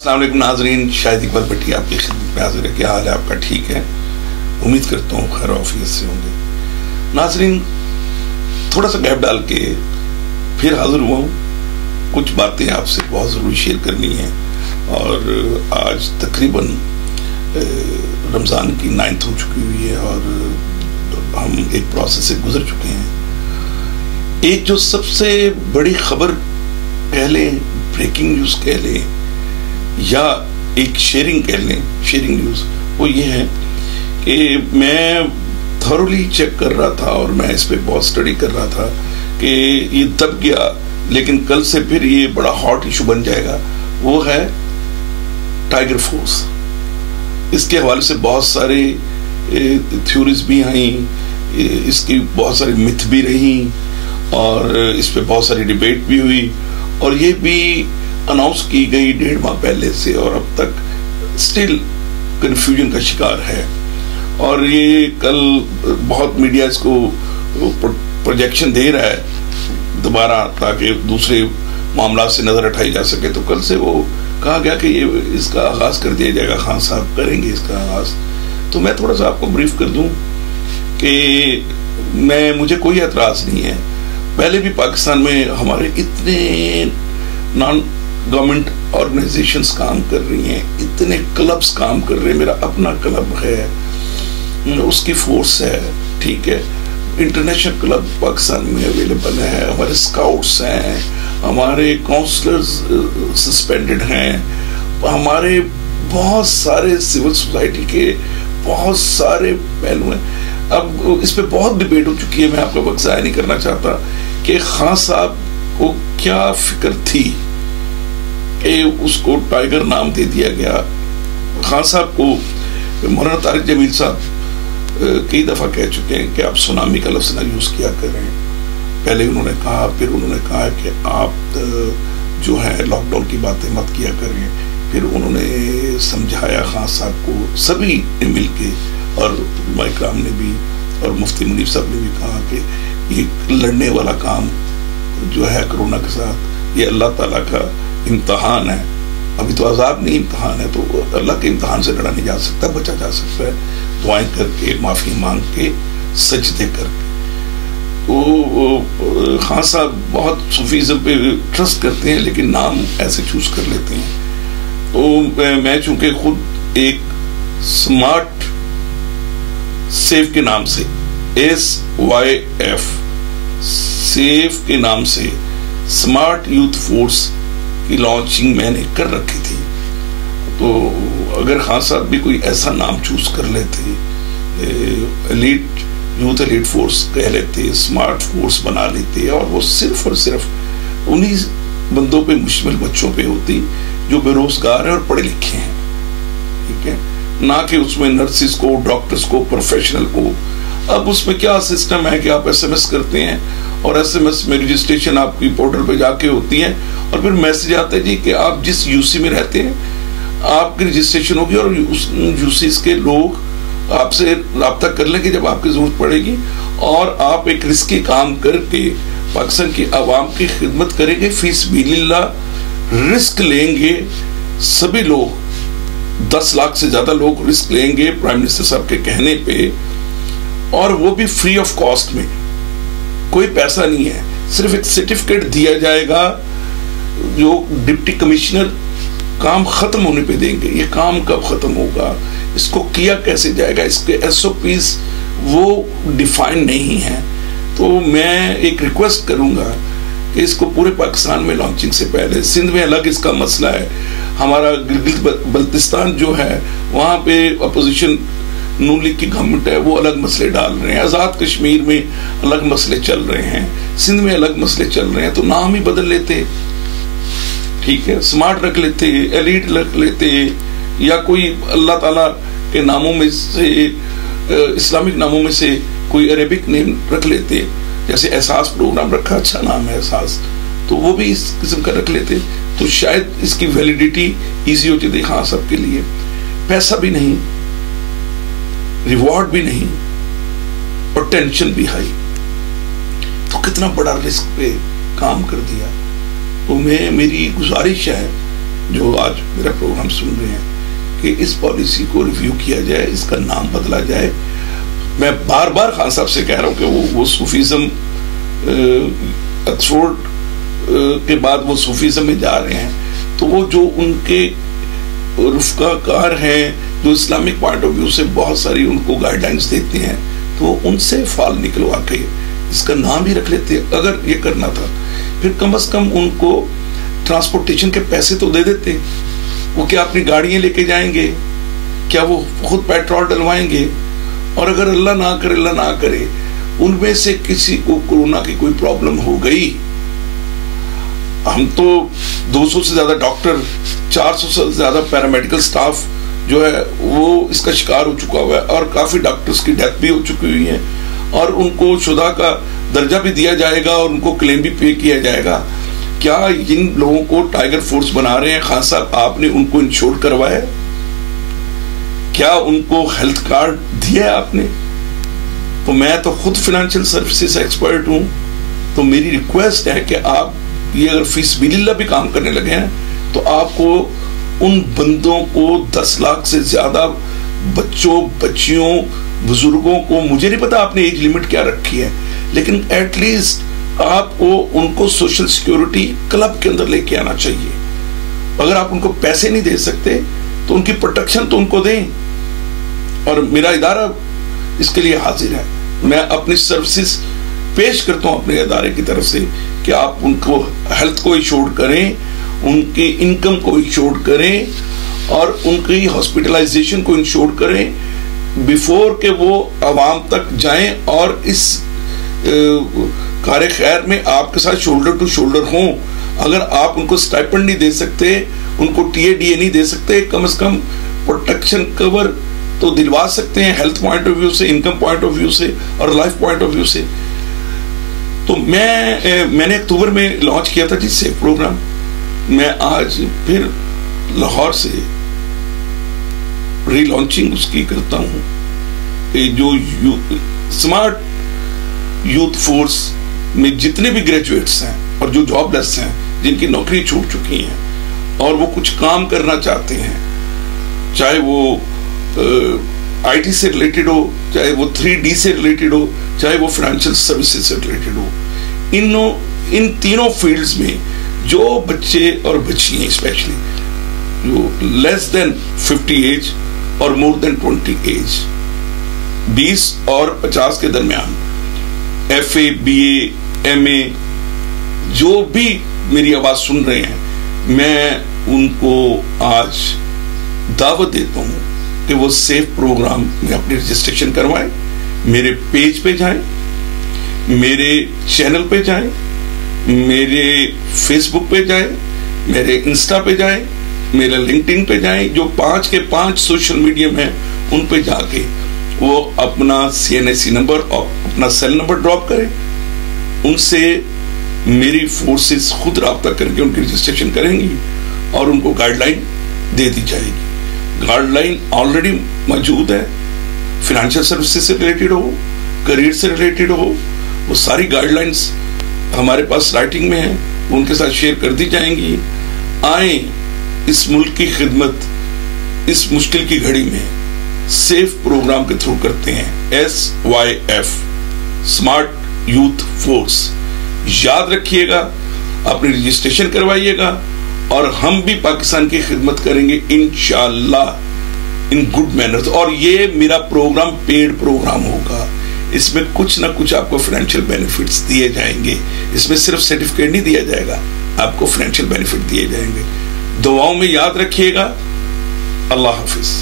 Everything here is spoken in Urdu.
السلام علیکم ناظرین، شاہد اقبال بھٹی آپ کی خدمت میں حاضر ہے۔ کیا حال ہے آپ کا؟ ٹھیک ہے، امید کرتا ہوں خیر عافیت سے ہوں گے۔ ناظرین، تھوڑا سا گیپ ڈال کے پھر حاضر ہوا ہوں، کچھ باتیں آپ سے بہت ضروری شیئر کرنی ہیں، اور آج تقریباً رمضان کی 9th ہو چکی ہوئی ہے اور ہم ایک پروسیس سے گزر چکے ہیں۔ ایک جو سب سے بڑی خبر کہہ لیں، بریکنگ نیوز کہہ لیں، یا ایک شیئرنگ کہہ لیں، شیئرنگ نیوز، وہ یہ ہے کہ میں تھورولی چیک کر رہا تھا اور میں اس پہ بہت اسٹڈی کر رہا تھا کہ یہ دب گیا لیکن کل سے پھر یہ بڑا ہاٹ ایشو بن جائے گا، وہ ہے ٹائیگر فورس۔ اس کے حوالے سے بہت سارے تھیوریز بھی آئیں، اس کی بہت ساری متھ بھی رہیں، اور اس پہ بہت ساری ڈیبیٹ بھی ہوئی، اور یہ بھی اناؤنس کی گئی 1.5 ماہ پہلے سے، اور اب تک سٹل کنفیوژن کا شکار ہے۔ اور یہ کل بہت میڈیا اس کو پروجیکشن دے رہا ہے دوبارہ تاکہ دوسرے معاملات سے نظر اٹھائی جا سکے، تو کل سے وہ کہا گیا کہ یہ اس کا آغاز کر دیا جائے گا، خان صاحب کریں گے اس کا آغاز۔ تو میں تھوڑا سا آپ کو بریف کر دوں کہ مجھے کوئی اعتراض نہیں ہے۔ پہلے بھی پاکستان میں ہمارے اتنے نان گورنمنٹ آرگنائزیشنز کام کر رہی ہیں، اتنے کلبز کام کر رہے ہیں۔ میرا اپنا کلب ہے، اس کی فورس ہے، ٹھیک ہے، انٹرنیشنل کلب پاکستان میں اویلیبل ہے، ہمارے اسکاؤٹس ہیں، ہمارے کونسلرز سسپینڈڈ ہیں، ہمارے بہت سارے سول سوسائٹی کے بہت سارے پہلو ہیں۔ اب اس پہ بہت ڈیبیٹ ہو چکی ہے، میں آپ کا وقت ضائع نہیں کرنا چاہتا کہ خان صاحب کو کیا فکر تھی کہ اس کو ٹائیگر نام دے دیا گیا۔ خان صاحب کو مولانا طارق جمیل صاحب کئی دفعہ کہہ چکے ہیں کہ آپ سونامی کا لفظ نہ یوز کیا کریں۔ پہلے انہوں نے کہا، پھر انہوں نے کہا کہ آپ جو ہے لاک ڈاؤن کی باتیں مت کیا کریں، پھر انہوں نے سمجھایا خان صاحب کو، سبھی نے مل کے، اور علماء کرام نے بھی اور مفتی منیف صاحب نے بھی کہا کہ یہ لڑنے والا کام جو ہے کرونا کے ساتھ، یہ اللہ تعالیٰ کا امتحان ہے، ابھی تو عذاب نہیں امتحان ہے، تو اللہ کے امتحان سے لڑا نہیں جا سکتا، بچا جا سکتا ہے دعائیں کر کے، معافی مانگ کے، سجدے کر کے۔ خان صاحب بہت صوفیزم پہ ٹرسٹ کرتے ہیں لیکن نام ایسے چوز کر لیتے ہیں۔ تو میں چونکہ خود ایک سمارٹ سیف کے نام سے، SYF سیف کے نام سے سمارٹ یوتھ فورس کی لانچنگ میں نے کر رکھی تھی، تو اگر خان صاحب بھی کوئی ایسا نام چوز کر لیتے، ایلیٹ یوتھ ایلیٹ فورس کہہ لیتے، سمارٹ فورس بنا لیتے، اور وہ صرف اور صرف انہی بندوں پہ مشتمل بچوں پہ ہوتی جو بے روزگار ہیں اور پڑھے لکھے ہیں، ٹھیک ہے، نہ کہ اس میں نرسز کو، ڈاکٹرز کو، پروفیشنل کو۔ اب اس میں کیا سسٹم ہے کہ آپ SMS کرتے ہیں، اور SMS میں رجسٹریشن آپ کی پورٹل پہ جا کے ہوتی ہے، اور پھر میسج آتا ہے جی کہ آپ جس UC میں رہتے ہیں آپ کی رجسٹریشن ہوگی، اور اس UCs کے لوگ آپ سے رابطہ کر لیں گے جب آپ کی ضرورت پڑے گی، اور آپ ایک رسکی کام کر کے پاکستان کی عوام کی خدمت کریں گے، فی سبیل اللہ رسک لیں گے، سبھی لوگ 10 لاکھ سے زیادہ لوگ رسک لیں گے پرائم منسٹر صاحب کے کہنے پہ، اور وہ بھی فری آف کاسٹ میں، کوئی پیسہ نہیں ہے، صرف ایک سرٹیفکیٹ دیا جائے گا جو ڈپٹی کمشنر کام ختم ہونے پہ دیں گے۔ یہ کام کب ختم ہوگا، اس کو کیا کیسے جائے گا، اس کے SOPs وہ ڈیفائن نہیں ہیں۔ تو میں ایک ریکویسٹ کروں گا کہ اس کو پورے پاکستان میں لانچنگ سے پہلے، سندھ میں الگ اس کا مسئلہ ہے، ہمارا گلگت بلتستان جو ہے وہاں پہ اپوزیشن نون لیگ کی گورنمنٹ ہے، وہ الگ مسئلے ڈال رہے ہیں، آزاد کشمیر میں الگ مسئلے چل رہے ہیں، سندھ میں الگ مسئلے چل رہے ہیں، تو نام ہی بدل لیتے، ٹھیک ہے، سمارٹ رکھ لیتے، ایلیٹ رکھ لیتے، یا کوئی اللہ تعالیٰ کے ناموں میں سے، اسلامک ناموں میں سے کوئی عربک نیم رکھ لیتے، جیسے احساس پروگرام رکھا، اچھا نام ہے احساس، تو وہ بھی اس قسم کا رکھ لیتے، تو شاید اس کی ویلیڈیٹی ایزی ہوتی تھی خان صاحب کے لیے۔ پیسہ بھی نہیں، ریوارڈ بھی نہیں اور ٹینشن بھی ہائی. تو کتنا بڑا رسک پہ کام کر دیا. تو میری گزارش ہے جو آج میرا پروگرام سن رہے ہیں کہ اس پالیسی کو ریویو کیا جائے, اس کا نام بدلا جائے. میں بار بار خان صاحب سے کہہ رہا ہوں کہ وہ صوفیزم آکسفورڈ کے بعد وہ صوفیزم میں جا رہے ہیں, تو وہ جو ان کے رفقا کار ہیں جو اسلامک پوائنٹ آف ویو سے بہت ساری ان کو گائیڈ لائنز دیتے ہیں, تو ان سے فال نکلوا کے اس کا نام ہی رکھ لیتے. اگر یہ کرنا تھا پھر کم از کم ان کو ٹرانسپورٹیشن کے پیسے تو دے دیتے. وہ کیا اپنی گاڑیاں لے کے جائیں گے؟ کیا وہ خود پیٹرول ڈلوائیں گے؟ اور اگر اللہ نہ کرے ان میں سے کسی کو کورونا کی کوئی پرابلم ہو گئی, ہم تو 200 سے زیادہ ڈاکٹر, 400 سے زیادہ پیرامیڈیکل سٹاف جو ہے وہ اس کا شکار ہو چکا ہوا ہے, اور کافی ڈاکٹرز کی ڈیتھ بھی ہو چکی ہوئی ہے, اور ان کو شہداء کا درجہ بھی دیا جائے گا اور ان کو کلیم بھی پے کیا جائے گا. کیا ان لوگوں کو ٹائیگر فورس بنا رہے ہیں خان صاحب, آپ نے ان کو انشور کروایا؟ کیا ان کو ہیلتھ کارڈ دیا آپ نے؟ تو میں تو خود فائنینشیل سروسز ایکسپرٹ ہوں, تو میری ریکویسٹ ہے کہ آپ یہ اگر فی سبیل اللہ بھی کام کرنے لگے ہیں تو آپ کو ان بندوں کو 10 لاکھ سے زیادہ بچوں, بچیوں, بزرگوں کو, مجھے نہیں پتا آپ نے ایج لیمٹ کیا رکھی ہے, لیکن ایٹ لیسٹ آپ کو ان کو سوشل سیکیورٹی کلب کے اندر لے کے آنا چاہیے. اگر آپ ان کو پیسے نہیں دے سکتے تو ان کی پروٹیکشن تو ان کو دیں, اور میرا ادارہ اس کے لیے حاضر ہے. میں اپنی سروسز پیش کرتا ہوں اپنے ادارے کی طرف سے کہ آپ ان کو ہیلتھ کو انشور کریں, ان کی انکم کو انشور کریں, اور ان کی ہاسپٹلائزیشن کو انشور کریں بیفور کہ وہ عوام تک جائیں, اور اس کار خیر میں آپ کے ساتھ شولڈر ٹو شولڈر ہوں. اگر آپ ان کو سٹائپنڈ نہیں دے سکتے, ان کو ٹی اے ڈی اے نہیں دے سکتے, کم از کم پروٹیکشن کور تو دلوا سکتے ہیں ہیلتھ پوائنٹ آف ویو سے, انکم پوائنٹ آف ویو سے, اور لائف پوائنٹ آف ویو سے. تو میں نے اکتوبر میں لانچ کیا تھا جی سیف پروگرام. میں آج پھر لاہور سے ری لانچنگ اس کی کرتا ہوں کہ جو سمارٹ یوتھ فورس میں جتنے بھی گریجویٹس ہیں اور جو جاب لیس ہیں, جن کی نوکری چھوٹ چکی ہیں اور وہ کچھ کام کرنا چاہتے ہیں, چاہے وہ آئی ٹی سے ریلیٹڈ ہو, چاہے وہ 3D سے ریلیٹڈ ہو, چاہے وہ فائنینشیل سروسز سے ریلیٹڈ ہو, ان تینوں فیلڈز میں جو بچے اور بچیاں اسپیشلی جو لیس دین 50 ایج اور مور دین 20 ایج, 20 اور 50 کے درمیان, F A, B A, M A, جو بھی میری آواز سن رہے ہیں, میں ان کو آج دعوت دیتا ہوں کہ وہ سیف پروگرام میں اپنی رجسٹریشن کروائیں. میرے پیج پہ جائیں, میرے چینل پہ جائیں, میرے فیس بک پہ جائیں, میرے انسٹا پہ جائیں, میرے لنکڈ ان پہ جائیں, جو 5 کے 5 سوشل میڈیم ہیں ان پہ جا کے وہ اپنا CNIC نمبر اور اپنا سیل نمبر ڈراپ کریں. ان سے میری فورسز خود رابطہ کر کے ان کی رجسٹریشن کریں گی اور ان کو گائیڈ لائن دے دی جائے گی. گائیڈ لائن آلریڈی موجود ہے, فائنینشیل سروسز سے ریلیٹڈ ہو, کریئر سے ریلیٹڈ ہو, وہ ساری گائیڈ لائنز ہمارے پاس رائٹنگ میں ہیں, ان کے ساتھ شیئر کر دی جائیں گی. آئیں اس ملک کی خدمت اس مشکل کی گھڑی میں سیف پروگرام کے تھرو کرتے ہیں. SYF سمارٹ یوتھ فورس, یاد رکھیے گا, اپنی رجسٹریشن کروائیے گا, اور ہم بھی پاکستان کی خدمت کریں گے انشاءاللہ ان گڈ مینرز. اور یہ میرا پروگرام پیڈ پروگرام ہوگا, اس میں کچھ نہ کچھ آپ کو فائنینشیل بینیفٹس دیے جائیں گے. اس میں صرف سرٹیفکیٹ نہیں دیا جائے گا, آپ کو فائنینشیل بینیفٹ دیے جائیں گے. دعاؤں میں یاد رکھیے گا. اللہ حافظ.